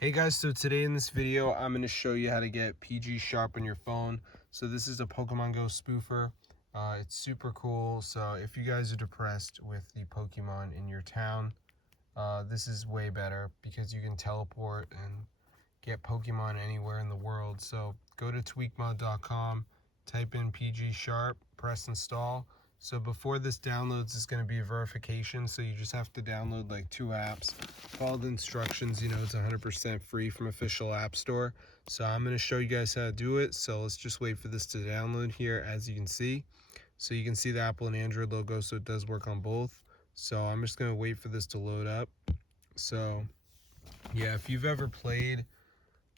Hey guys, so today in this video I'm going to show you how to get PGSharp on your phone. So this is a Pokemon Go spoofer. It's super cool. So if you guys are depressed with the Pokemon in your town, this is way better because you can teleport and get Pokemon anywhere in the world. So go to tweakmod.com, type in PGSharp, press install. So before this downloads, it's going to be a verification. So you just have to download like 2 apps. Follow the instructions. You know, it's 100% free from official app store. So I'm going to show you guys how to do it. So let's just wait for this to download here, as you can see. So you can see the Apple and Android logo, so it does work on both. So I'm just going to wait for this to load up. So yeah, if you've ever played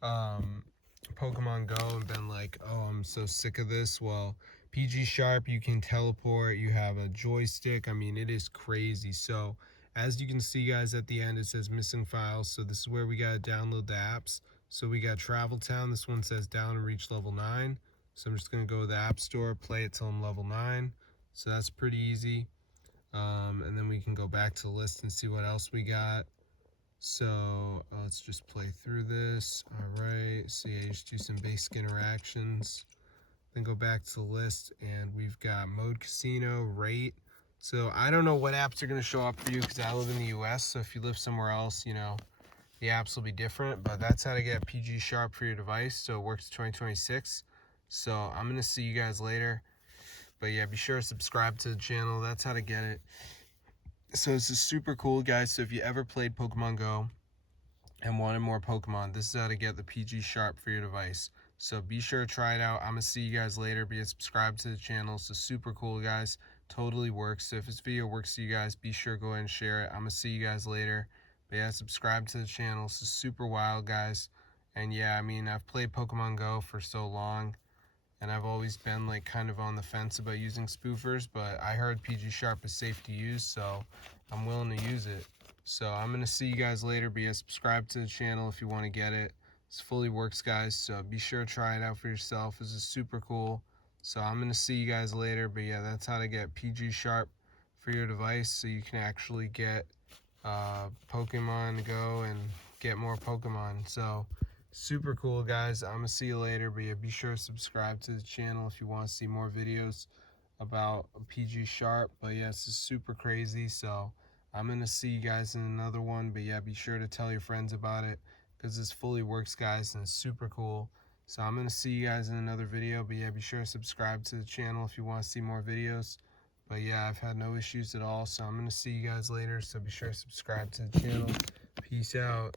Pokemon Go and been like, oh, I'm so sick of this, well, PGSharp, you can teleport, you have a joystick. I mean, it is crazy. So as you can see, guys, at the end it says missing files. So this is where we got to download the apps. So we got Travel Town. This one says down and reach level 9. So I'm just going to go to the app store, play it till I'm level 9. So that's pretty easy. And then we can go back to the list and see what else we got. So let's just play through this. All right, so yeah, just do some basic interactions. Then go back to the list and we've got mode casino, rate. So I don't know what apps are going to show up for you because I live in the US. So if you live somewhere else, you know, the apps will be different. But that's how to get PGSharp for your device. So it works 2026. So I'm going to see you guys later. But yeah, be sure to subscribe to the channel. That's how to get it. So this is super cool, guys. So if you ever played Pokemon Go and wanted more Pokemon, this is how to get the PGSharp for your device. So be sure to try it out. I'm going to see you guys later. Be subscribed to the channel. So super cool, guys. Totally works. So if this video works to you guys, be sure to go ahead and share it. I'm going to see you guys later. But yeah, subscribe to the channel. This is super wild, guys. And yeah, I mean, I've played Pokemon Go for so long, and I've always been like kind of on the fence about using spoofers, but I heard PGSharp is safe to use, so I'm willing to use it. So I'm going to see you guys later. Be subscribed to the channel if you want to get it. This fully works, guys, so be sure to try it out for yourself. This is super cool. So I'm going to see you guys later, but yeah, that's how to get PGSharp for your device so you can actually get Pokemon Go and get more Pokemon. So super cool, guys. I'm gonna see you later, but yeah, be sure to subscribe to the channel if you want to see more videos about PGSharp. But yeah, this is super crazy, so I'm gonna see you guys in another one. But yeah, be sure to tell your friends about it because this fully works, guys, and it's super cool. So I'm gonna see you guys in another video, but yeah, be sure to subscribe to the channel if you want to see more videos. But yeah, I've had no issues at all, so I'm gonna see you guys later. So be sure to subscribe to the channel. Peace out.